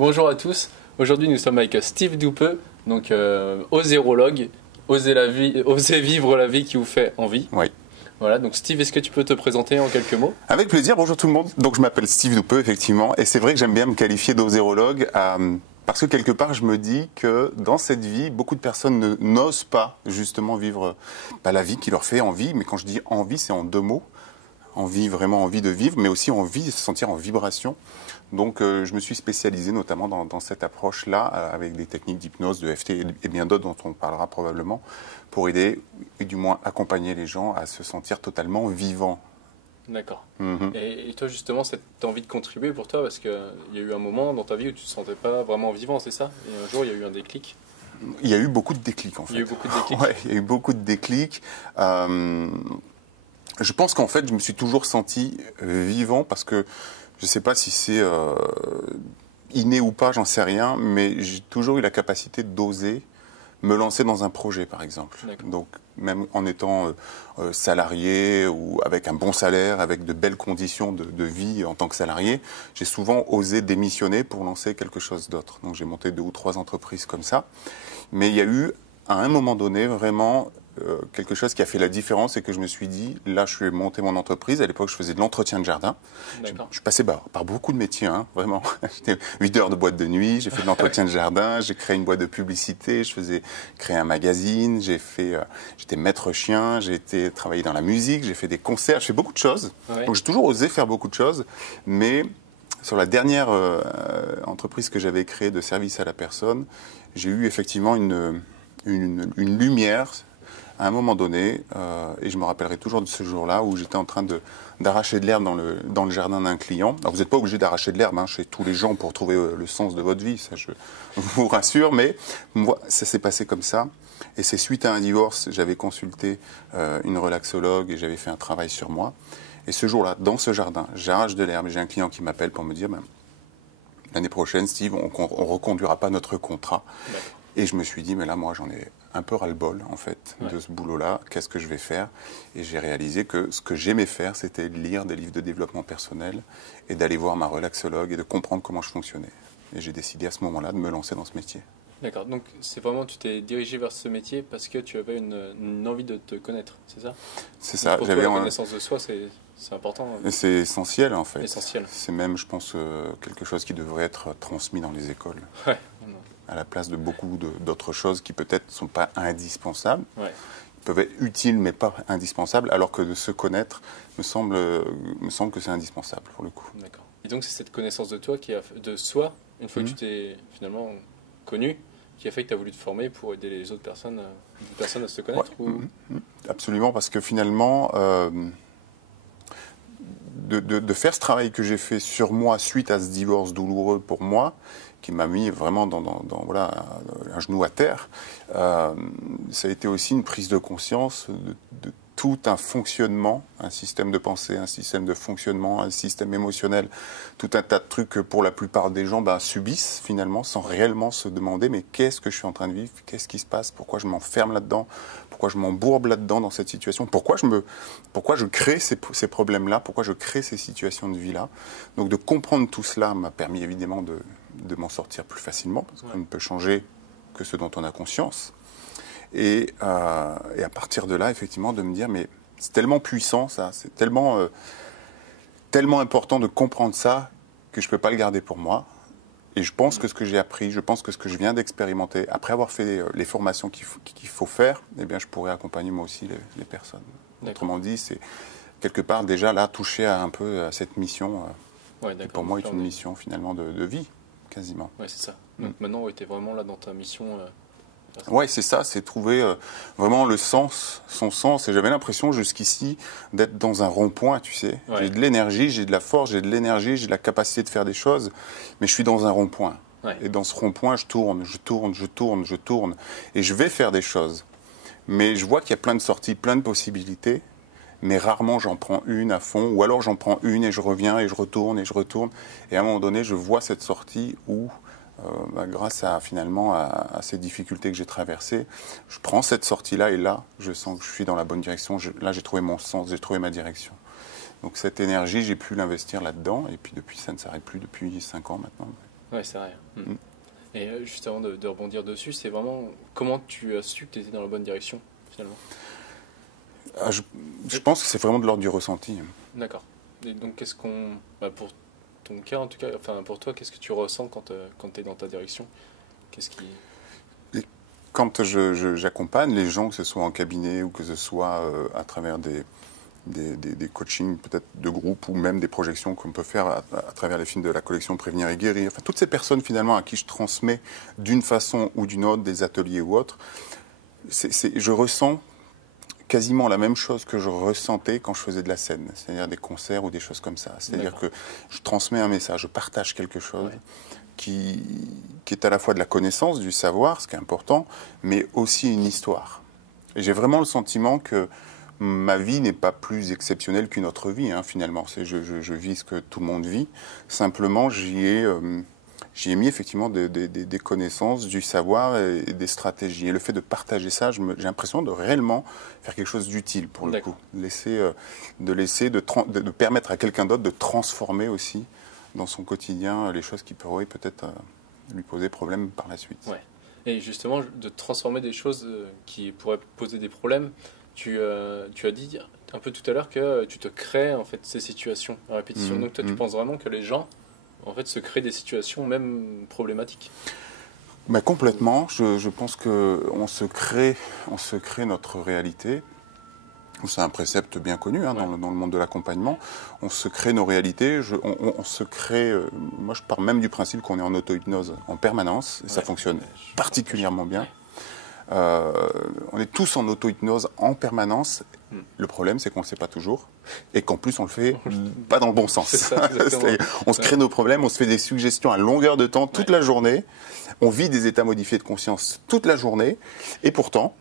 Bonjour à tous. Aujourd'hui, nous sommes avec Steve Doupeux, donc osérologue. Osez vivre la vie qui vous fait envie. Oui. Voilà, donc Steve, est-ce que tu peux te présenter en quelques mots? Avec plaisir, bonjour tout le monde. Donc je m'appelle Steve Doupeux, effectivement, et c'est vrai que j'aime bien me qualifier d'osérologue parce que quelque part je me dis que dans cette vie, beaucoup de personnes n'osent pas justement vivre la vie qui leur fait envie, mais quand je dis envie, c'est en deux mots. Envie, vraiment envie de vivre, mais aussi envie de se sentir en vibration. Donc je me suis spécialisé notamment dans cette approche-là, avec des techniques d'hypnose, de FT et bien d'autres dont on parlera probablement, pour aider, et du moins accompagner les gens à se sentir totalement vivants. D'accord. Et toi, justement, cette envie de contribuer pour toi, parce qu'il y a eu un moment dans ta vie où tu ne te sentais pas vraiment vivant, c'est ça? Et un jour, il y a eu un déclic? Il y a eu beaucoup de déclics, en fait. Il y a eu beaucoup de déclics? Ouais, il y a eu beaucoup de déclics. Je pense qu'en fait, je me suis toujours senti vivant parce que je ne sais pas si c'est inné ou pas, j'en sais rien, mais j'ai toujours eu la capacité d'oser me lancer dans un projet, par exemple. Donc, même en étant salarié ou avec un bon salaire, avec de belles conditions de vie en tant que salarié, j'ai souvent osé démissionner pour lancer quelque chose d'autre. Donc, j'ai monté 2 ou 3 entreprises comme ça. Mais il y a eu, à un moment donné, vraiment quelque chose qui a fait la différence et que je me suis dit, là je suis monté mon entreprise, à l'époque je faisais de l'entretien de jardin, je passais par beaucoup de métiers, hein, vraiment, j'étais videur de boîte de nuit, j'ai fait de l'entretien de jardin, j'ai créé une boîte de publicité, créé un magazine, j'étais maître chien, j'ai été travailler dans la musique, j'ai fait des concerts, j'ai fait beaucoup de choses, donc j'ai toujours osé faire beaucoup de choses, mais sur la dernière entreprise que j'avais créée de service à la personne, j'ai eu effectivement une lumière à un moment donné, et je me rappellerai toujours de ce jour-là où j'étais en train d'arracher de l'herbe dans le jardin d'un client. Alors vous n'êtes pas obligé d'arracher de l'herbe chez tous les gens pour trouver le sens de votre vie, ça je vous rassure, mais ça s'est passé comme ça. Et c'est suite à un divorce, j'avais consulté une relaxologue et j'avais fait un travail sur moi. Et ce jour-là, dans ce jardin, j'arrache de l'herbe et j'ai un client qui m'appelle pour me dire l'année prochaine, Steve, on ne reconduira pas notre contrat. Et je me suis dit, mais là, moi, j'en ai un peu ras-le-bol, en fait, de ce boulot-là. Qu'est-ce que je vais faire? Et j'ai réalisé que ce que j'aimais faire, c'était lire des livres de développement personnel et d'aller voir ma relaxologue et de comprendre comment je fonctionnais. Et j'ai décidé à ce moment-là de me lancer dans ce métier. D'accord, donc c'est vraiment, tu t'es dirigé vers ce métier parce que tu avais une envie de te connaître, c'est ça? C'est ça. Pour toi, la connaissance de soi, c'est important. C'est essentiel, en fait. Essentiel. C'est même, je pense, quelque chose qui devrait être transmis dans les écoles. Ouais. À la place de beaucoup d'autres choses qui peut-être ne sont pas indispensables. Ouais. Ils peuvent être utiles mais pas indispensables, alors que de se connaître me semble que c'est indispensable pour le coup. D'accord. Et donc c'est cette connaissance de toi, de soi, une fois que tu t'es finalement connu, qui a fait que tu as voulu te former pour aider les autres personnes à se connaître Absolument, parce que finalement, de faire ce travail que j'ai fait sur moi suite à ce divorce douloureux pour moi, qui m'a mis vraiment un genou à terre, ça a été aussi une prise de conscience de tout un fonctionnement, un système de pensée, un système de fonctionnement, un système émotionnel, tout un tas de trucs que pour la plupart des gens subissent finalement sans réellement se demander mais qu'est-ce que je suis en train de vivre, qu'est-ce qui se passe, pourquoi je m'enferme là-dedans, pourquoi je m'embourbe là-dedans dans cette situation, pourquoi je crée ces problèmes-là, pourquoi je crée ces situations de vie-là. Donc de comprendre tout cela m'a permis évidemment de m'en sortir plus facilement, parce qu'on ne peut changer que ce dont on a conscience. Et à partir de là, effectivement, de me dire, mais c'est tellement puissant, ça, c'est tellement important de comprendre ça que je ne peux pas le garder pour moi. Et je pense que ce que j'ai appris, je pense que ce que je viens d'expérimenter, après avoir fait les formations qu'il faut faire, eh bien, je pourrais accompagner moi aussi les personnes. Autrement dit, c'est quelque part déjà là, toucher un peu à cette mission, qui pour moi est une mission finalement de vie, quasiment. Oui, c'est ça. Donc maintenant, tu es vraiment là dans ta mission. Oui, c'est ça, c'est trouver vraiment son sens. Et j'avais l'impression jusqu'ici d'être dans un rond-point, tu sais. Ouais. J'ai de l'énergie, j'ai de la force, j'ai de l'énergie, j'ai de la capacité de faire des choses, mais je suis dans un rond-point. Ouais. Et dans ce rond-point, je tourne. Et je vais faire des choses. Mais je vois qu'il y a plein de sorties, plein de possibilités, mais rarement j'en prends une à fond, ou alors j'en prends une et je reviens et je retourne. Et à un moment donné, je vois cette sortie où... grâce finalement à ces difficultés que j'ai traversées, je prends cette sortie-là et là, je sens que je suis dans la bonne direction. Là, j'ai trouvé mon sens, j'ai trouvé ma direction. Donc cette énergie, j'ai pu l'investir là-dedans et puis depuis, ça ne s'arrête plus depuis 5 ans maintenant. Ouais, c'est vrai. Mm. Et juste avant de rebondir dessus, c'est vraiment comment tu as su que tu étais dans la bonne direction, finalement? Ah, je pense que c'est vraiment de l'ordre du ressenti. D'accord. Et donc, pour ton cas, en tout cas, enfin, pour toi, qu'est-ce que tu ressens quand tu es dans ta direction? Qu'est-ce qui... Et quand j'accompagne les gens, que ce soit en cabinet ou que ce soit à travers des coachings peut-être de groupe ou même des projections qu'on peut faire à travers les films de la collection Prévenir et Guérir, enfin, toutes ces personnes finalement à qui je transmets d'une façon ou d'une autre des ateliers ou autres, je ressens quasiment la même chose que je ressentais quand je faisais de la scène, c'est-à-dire des concerts ou des choses comme ça. C'est-à-dire que je transmets un message, je partage quelque chose qui est à la fois de la connaissance, du savoir, ce qui est important, mais aussi une histoire. Et j'ai vraiment le sentiment que ma vie n'est pas plus exceptionnelle qu'une autre vie, hein, finalement. Je vis ce que tout le monde vit. Simplement, j'y ai mis effectivement des connaissances, du savoir et des stratégies. Et le fait de partager ça, j'ai l'impression de réellement faire quelque chose d'utile pour le coup. De permettre à quelqu'un d'autre de transformer aussi dans son quotidien les choses qui pourraient peut-être lui poser problème par la suite. Ouais. Et justement, de transformer des choses qui pourraient poser des problèmes, tu as dit un peu tout à l'heure que tu te crées en fait ces situations à répétition. Donc toi, tu penses vraiment que les gens en fait, se créent des situations même problématiques? Mais complètement. Je pense qu'on se crée notre réalité. C'est un précepte bien connu hein, dans le monde de l'accompagnement. On se crée nos réalités. On se crée. Moi, je pars même du principe qu'on est en auto-hypnose en permanence. Et ça fonctionne particulièrement bien. On est tous en auto-hypnose en permanence. Le problème, c'est qu'on ne le sait pas toujours et qu'en plus, on le fait pas dans le bon sens. Ça, on se crée nos problèmes, on se fait des suggestions à longueur de temps toute la journée. On vit des états modifiés de conscience toute la journée et pourtant,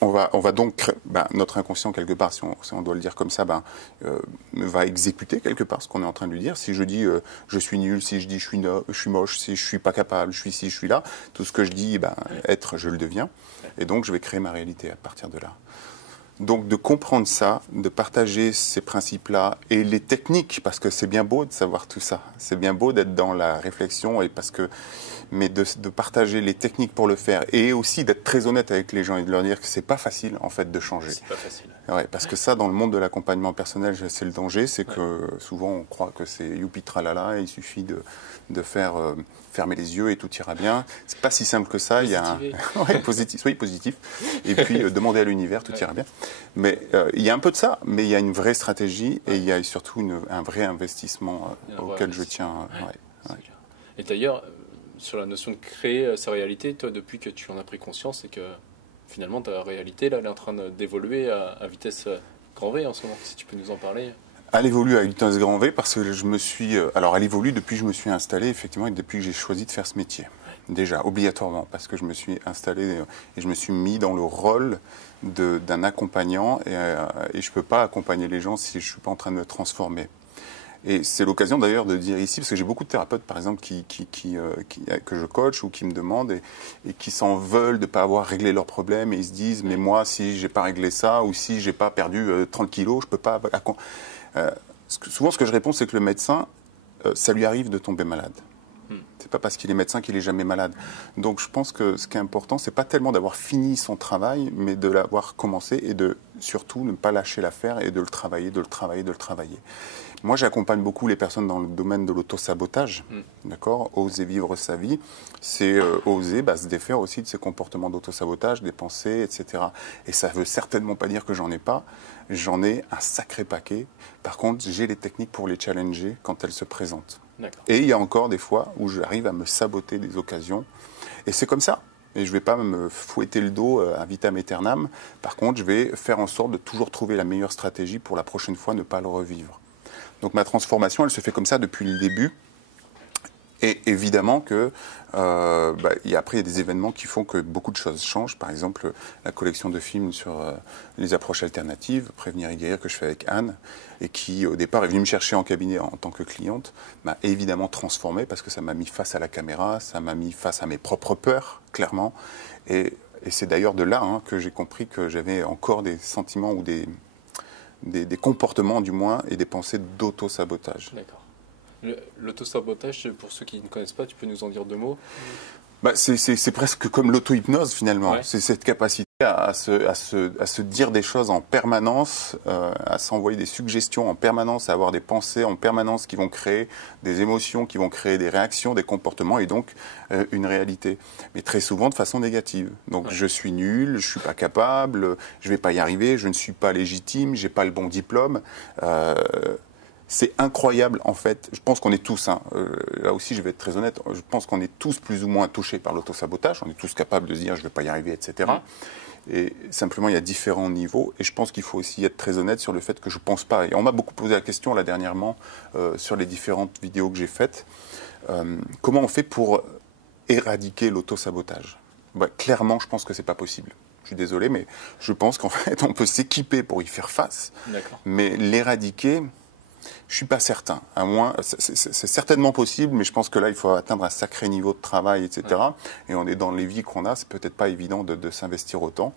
on va donc, notre inconscient quelque part, si on doit le dire comme ça, va exécuter quelque part ce qu'on est en train de lui dire. Si je dis je suis nul, si je dis je suis moche, si je suis pas capable, je suis ci, je suis là, tout ce que je dis, être, je le deviens. Et donc je vais créer ma réalité à partir de là. Donc de comprendre ça, de partager ces principes-là et les techniques, parce que c'est bien beau de savoir tout ça, c'est bien beau d'être dans la réflexion, mais de partager les techniques pour le faire et aussi d'être très honnête avec les gens et de leur dire que c'est pas facile en fait de changer. C'est pas facile. Ouais, parce que ça, dans le monde de l'accompagnement personnel, c'est le danger, c'est que souvent on croit que c'est youpi tralala et il suffit de faire fermer les yeux et tout ira bien. C'est pas si simple que ça. Il y a soyez positif. Et puis demander à l'univers, tout ira bien. Mais il y a un peu de ça, mais il y a une vraie stratégie et il y a surtout un vrai investissement auquel je tiens. Et d'ailleurs, sur la notion de créer sa réalité, toi, depuis que tu en as pris conscience, c'est que finalement ta réalité, là, elle est en train d'évoluer à vitesse grand V en ce moment. Si tu peux nous en parler. Elle évolue à vitesse grand V parce que alors elle évolue depuis que je me suis installé, effectivement, et depuis que j'ai choisi de faire ce métier. Déjà, obligatoirement, parce que je me suis installé et je me suis mis dans le rôle d'un accompagnant et je ne peux pas accompagner les gens si je ne suis pas en train de me transformer. Et c'est l'occasion d'ailleurs de dire ici, parce que j'ai beaucoup de thérapeutes par exemple que je coach ou qui me demandent et qui s'en veulent de ne pas avoir réglé leurs problèmes et ils se disent mais moi si je n'ai pas réglé ça ou si je n'ai pas perdu 30 kilos, je ne peux pas... souvent ce que je réponds c'est que le médecin, ça lui arrive de tomber malade. C'est pas parce qu'il est médecin qu'il est jamais malade. Donc je pense que ce qui est important, c'est pas tellement d'avoir fini son travail, mais de l'avoir commencé et de surtout ne pas lâcher l'affaire et de le travailler, de le travailler, de le travailler. Moi, j'accompagne beaucoup les personnes dans le domaine de l'autosabotage, d'accord ? Oser vivre sa vie, c'est oser se défaire aussi de ces comportements d'autosabotage, des pensées, etc. Et ça veut certainement pas dire que j'en ai pas. J'en ai un sacré paquet. Par contre, j'ai les techniques pour les challenger quand elles se présentent. Et il y a encore des fois où j'arrive à me saboter des occasions. Et c'est comme ça. Et je ne vais pas me fouetter le dos à vitam aeternam. Par contre, je vais faire en sorte de toujours trouver la meilleure stratégie pour la prochaine fois ne pas le revivre. Donc ma transformation, elle se fait comme ça depuis le début. Et évidemment que après, il y a des événements qui font que beaucoup de choses changent. Par exemple, la collection de films sur les approches alternatives, Prévenir et Guérir, que je fais avec Anne, et qui, au départ, est venue me chercher en cabinet en tant que cliente, m'a évidemment transformé parce que ça m'a mis face à la caméra, ça m'a mis face à mes propres peurs, clairement. Et c'est d'ailleurs de là que j'ai compris que j'avais encore des sentiments ou des comportements, du moins, et des pensées d'auto-sabotage. D'accord. L'auto-sabotage, pour ceux qui ne connaissent pas, tu peux nous en dire 2 mots? Bah, c'est presque comme l'auto-hypnose finalement. Ouais. C'est cette capacité à se dire des choses en permanence, à s'envoyer des suggestions en permanence, à avoir des pensées en permanence qui vont créer des émotions, qui vont créer des réactions, des comportements et donc une réalité. Mais très souvent de façon négative. Donc je suis nul, je suis pas capable, je vais pas y arriver, je ne suis pas légitime, j'ai pas le bon diplôme. C'est incroyable en fait. Je pense qu'on est tous, là aussi je vais être très honnête, je pense qu'on est tous plus ou moins touchés par l'autosabotage. On est tous capables de se dire je ne vais pas y arriver, etc. Et simplement il y a différents niveaux. Et je pense qu'il faut aussi être très honnête sur le fait que je ne pense pas. Et on m'a beaucoup posé la question là dernièrement sur les différentes vidéos que j'ai faites. Comment on fait pour éradiquer l'autosabotage? Clairement je pense que ce n'est pas possible. Je suis désolé, mais je pense qu'en fait on peut s'équiper pour y faire face. Mais l'éradiquer, je ne suis pas certain. À moins, c'est certainement possible, mais je pense que là, il faut atteindre un sacré niveau de travail, etc. Ouais. Et on est dans les vies qu'on a, c'est peut-être pas évident de s'investir autant.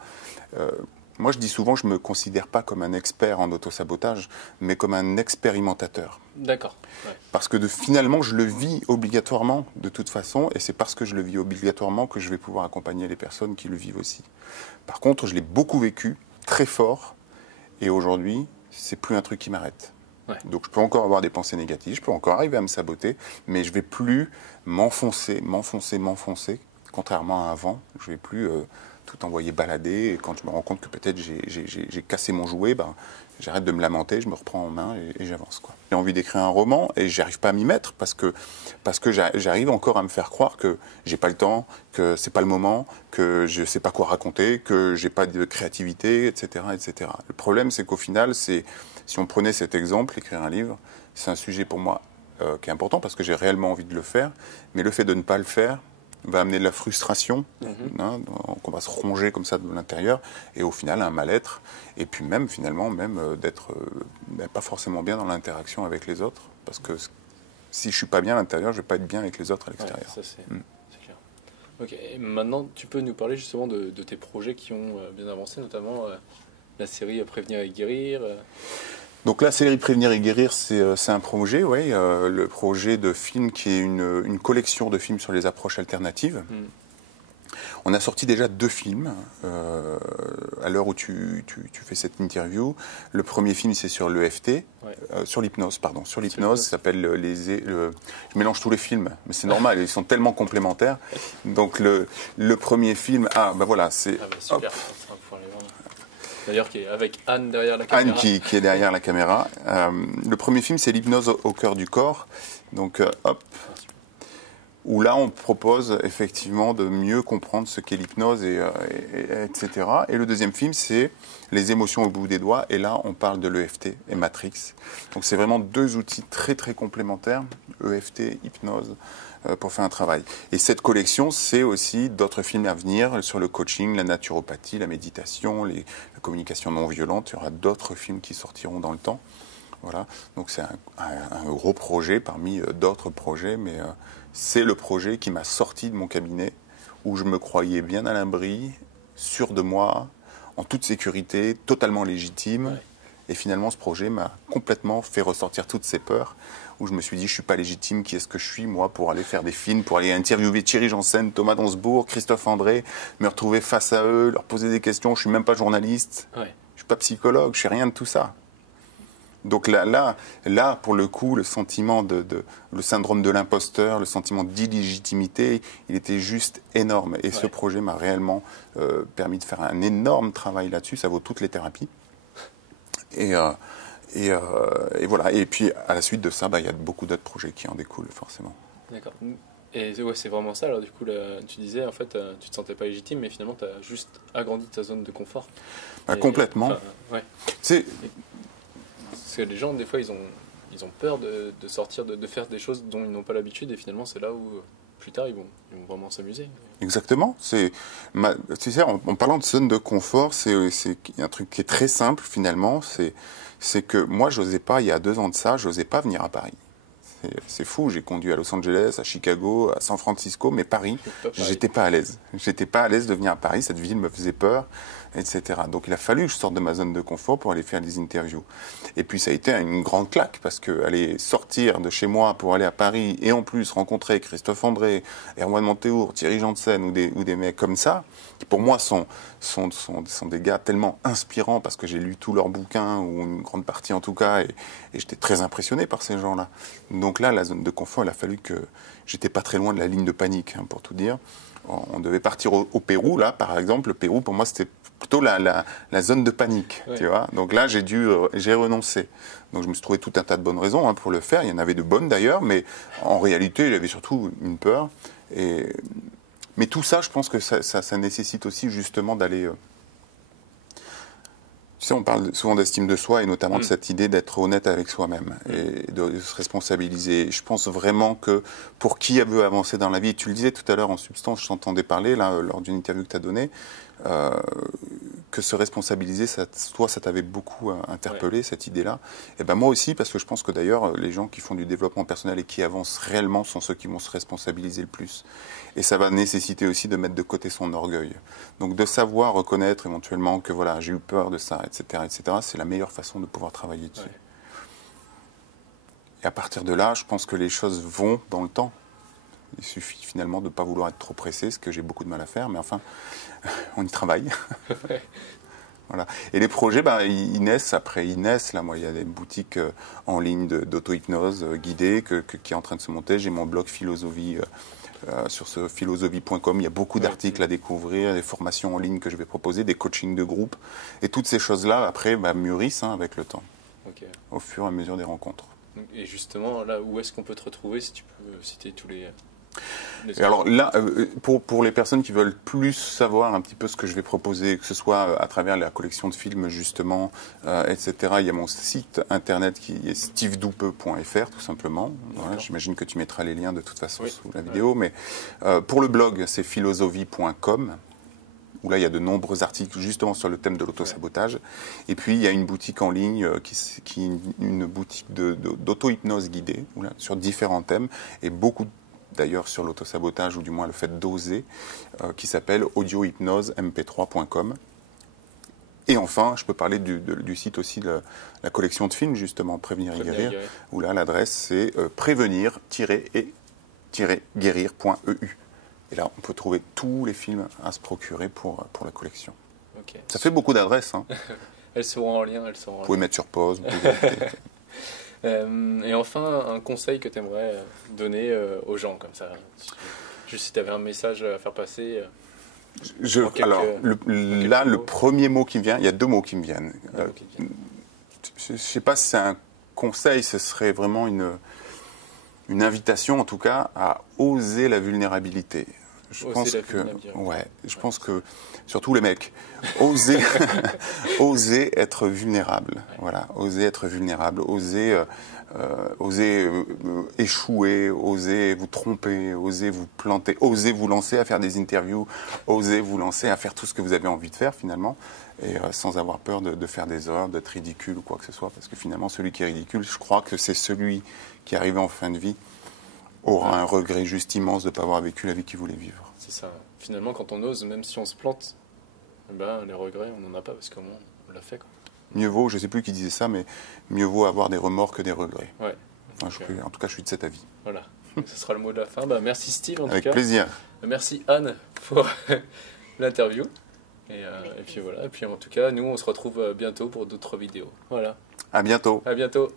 Moi, je dis souvent, je ne me considère pas comme un expert en autosabotage, mais comme un expérimentateur. D'accord. Ouais. Parce que finalement, je le vis obligatoirement, de toute façon, et c'est parce que je le vis obligatoirement que je vais pouvoir accompagner les personnes qui le vivent aussi. Par contre, je l'ai beaucoup vécu, très fort, et aujourd'hui, c'est plus un truc qui m'arrête. Ouais. Donc je peux encore avoir des pensées négatives, je peux encore arriver à me saboter, mais je ne vais plus m'enfoncer, contrairement à avant. Je ne vais plus tout envoyer balader. Et quand je me rends compte que peut-être j'ai cassé mon jouet, j'arrête de me lamenter, je me reprends en main et j'avance. J'ai envie d'écrire un roman et je n'arrive pas à m'y mettre parce que j'arrive encore à me faire croire que j'ai pas le temps, que c'est pas le moment, que je ne sais pas quoi raconter, que j'ai pas de créativité, etc., etc. Le problème, c'est qu'au final, si on prenait cet exemple, écrire un livre, c'est un sujet pour moi qui est important parce que j'ai réellement envie de le faire, mais le fait de ne pas le faire va amener de la frustration, qu'on va se ronger comme ça de l'intérieur, et au final un mal-être, et puis même finalement d'être pas forcément bien dans l'interaction avec les autres, parce que si je suis pas bien à l'intérieur, je vais pas être bien avec les autres à l'extérieur. Ouais, ça c'est clair. Ok, et maintenant tu peux nous parler justement de tes projets qui ont bien avancé, notamment la série Prévenir et guérir. Donc la série Prévenir et guérir, c'est un projet, oui, le projet de film qui est une collection de films sur les approches alternatives. On a sorti déjà 2 films à l'heure où tu fais cette interview. Le premier film, c'est sur l'EFT, sur l'hypnose, pardon. Sur l'hypnose, ça s'appelle je mélange tous les films, mais c'est normal, ils sont tellement complémentaires. Donc le premier film, voilà, c'est... super, d'ailleurs, qui est avec Anne derrière la caméra. Anne qui est derrière la caméra. Le premier film, c'est l'hypnose au cœur du corps. Donc, où là, on propose effectivement de mieux comprendre ce qu'est l'hypnose, etc. Et le deuxième film, c'est les émotions au bout des doigts. Et là, on parle de l'EFT et Matrix. Donc, c'est vraiment 2 outils très, très complémentaires, EFT, hypnose, pour faire un travail. Et cette collection, c'est aussi d'autres films à venir sur le coaching, la naturopathie, la méditation, la communication non violente. Il y aura d'autres films qui sortiront dans le temps. Voilà. Donc c'est un gros projet parmi d'autres projets, mais c'est le projet qui m'a sorti de mon cabinet, où je me croyais bien à l'abri, sûr de moi, en toute sécurité, totalement légitime. Ouais. Et finalement, ce projet m'a complètement fait ressortir toutes ces peurs, où je me suis dit, je ne suis pas légitime, qui est-ce que je suis, moi, pour aller faire des films, pour aller interviewer Thierry Janssen, Thomas Donsbourg, Christophe André, me retrouver face à eux, leur poser des questions. Je ne suis même pas journaliste, je ne suis pas psychologue, je ne sais rien de tout ça. Donc là, pour le coup, le sentiment le syndrome de l'imposteur, le sentiment d'illégitimité, il était juste énorme. Et ce projet m'a réellement permis de faire un énorme travail là-dessus. Ça vaut toutes les thérapies. Et voilà. Et puis, à la suite de ça, il y a beaucoup d'autres projets qui en découlent, forcément. D'accord. Et c'est vraiment ça. Alors, du coup, tu disais, en fait, tu te sentais pas légitime, mais finalement, tu as juste agrandi ta zone de confort. Complètement. Parce que les gens, des fois, ils ont peur de sortir, de faire des choses dont ils n'ont pas l'habitude, et finalement, c'est là où, plus tard, ils vont vraiment s'amuser. Exactement. En parlant de zone de confort, c'est un truc qui est très simple, finalement. C'est que moi, j'osais pas, il y a 2 ans de ça, j'osais pas venir à Paris. C'est fou, j'ai conduit à Los Angeles, à Chicago, à San Francisco, mais Paris, j'étais pas à l'aise. J'étais pas à l'aise de venir à Paris, cette ville me faisait peur, etc. Donc il a fallu que je sorte de ma zone de confort pour aller faire des interviews. Et puis ça a été une grande claque, parce que aller sortir de chez moi pour aller à Paris, et en plus rencontrer Christophe André, Erwan Montéour, Thierry Janssen, ou des mecs comme ça, qui pour moi sont des gars tellement inspirants, parce que j'ai lu tous leurs bouquins, ou une grande partie en tout cas, et j'étais très impressionné par ces gens-là. Donc là, la zone de confort, il a fallu que... J'étais pas très loin de la ligne de panique, hein, pour tout dire. On devait partir au Pérou, là, par exemple. Le Pérou, pour moi, c'était plutôt la zone de panique, tu vois. Donc là, j'ai renoncé. Donc je me suis trouvé tout un tas de bonnes raisons, hein, pour le faire. Il y en avait de bonnes, d'ailleurs, mais en réalité, j'avais surtout une peur. Mais tout ça, je pense que ça nécessite aussi, justement, d'aller... Tu sais, on parle souvent d'estime de soi et notamment de cette idée d'être honnête avec soi-même et de se responsabiliser. Je pense vraiment que pour qui veut avancer dans la vie, et tu le disais tout à l'heure en substance, je t'entendais parler là, lors d'une interview que tu as donnée, que se responsabiliser, toi, ça t'avait beaucoup interpellé, cette idée-là. Et ben moi aussi, parce que je pense que d'ailleurs, les gens qui font du développement personnel et qui avancent réellement sont ceux qui vont se responsabiliser le plus. Et ça va nécessiter aussi de mettre de côté son orgueil. Donc de savoir reconnaître éventuellement que voilà, j'ai eu peur de ça, etc., c'est la meilleure façon de pouvoir travailler dessus. Et à partir de là, je pense que les choses vont dans le temps. Il suffit finalement de ne pas vouloir être trop pressé, ce que j'ai beaucoup de mal à faire, mais enfin, on y travaille. Voilà. Et les projets, ils naissent après. Ils naissent, là, moi, il y a des boutiques en ligne d'auto-hypnose guidée qui est en train de se monter. J'ai mon blog Philosophie, sur ce philosophie.com. Il y a beaucoup d'articles à découvrir, des formations en ligne que je vais proposer, des coachings de groupe. Et toutes ces choses-là, après, mûrissent, hein, avec le temps, au fur et à mesure des rencontres. Et justement, là, où est-ce qu'on peut te retrouver, si tu peux citer tous les... Et alors là, pour les personnes qui veulent plus savoir un petit peu ce que je vais proposer, que ce soit à travers la collection de films justement, etc., il y a mon site internet qui est stevedoupe.fr tout simplement. Voilà, j'imagine que tu mettras les liens de toute façon sous la vidéo. Mais pour le blog, c'est philosophie.com, où là il y a de nombreux articles justement sur le thème de l'autosabotage. Et puis il y a une boutique en ligne qui est une boutique d'auto-hypnose guidée, là, sur différents thèmes, et beaucoup d'ailleurs sur l'autosabotage, ou du moins le fait d'oser, qui s'appelle audiohypnosemp3.com. Et enfin, je peux parler du site aussi de la collection de films, justement, Prévenir et Guérir, où là, l'adresse, c'est prévenir-et-guérir.eu. Et là, on peut trouver tous les films à se procurer pour la collection. Ça fait beaucoup d'adresses. Hein. Elles seront en lien. Vous pouvez mettre sur pause. Et enfin, un conseil que tu aimerais donner aux gens, comme ça. Juste si tu avais un message à faire passer. Alors, le premier mot qui me vient, il y a deux mots qui me viennent. Je ne sais pas si c'est un conseil, ce serait vraiment une invitation, en tout cas, à oser la vulnérabilité. Je pense que, surtout les mecs, oser être vulnérable. Voilà, oser être vulnérable, oser échouer, oser vous tromper, oser vous planter, oser vous lancer à faire des interviews, oser vous lancer à faire tout ce que vous avez envie de faire finalement, et sans avoir peur de faire des erreurs, d'être ridicule ou quoi que ce soit, parce que finalement celui qui est ridicule, je crois que c'est celui qui arrive en fin de vie aura un regret juste immense de ne pas avoir vécu la vie qu'il voulait vivre. C'est ça. Finalement, quand on ose, même si on se plante, les regrets, on n'en a pas parce qu'au moins, on l'a fait. Quoi. Mieux vaut, je ne sais plus qui disait ça, mais mieux vaut avoir des remords que des regrets. Ouais. Enfin, en tout cas, je suis de cet avis. Voilà. Ce sera le mot de la fin. Merci Steve, en tout cas. Avec plaisir. Merci Anne pour l'interview. Et puis voilà. Et puis en tout cas, nous, on se retrouve bientôt pour d'autres vidéos. Voilà. À bientôt. À bientôt.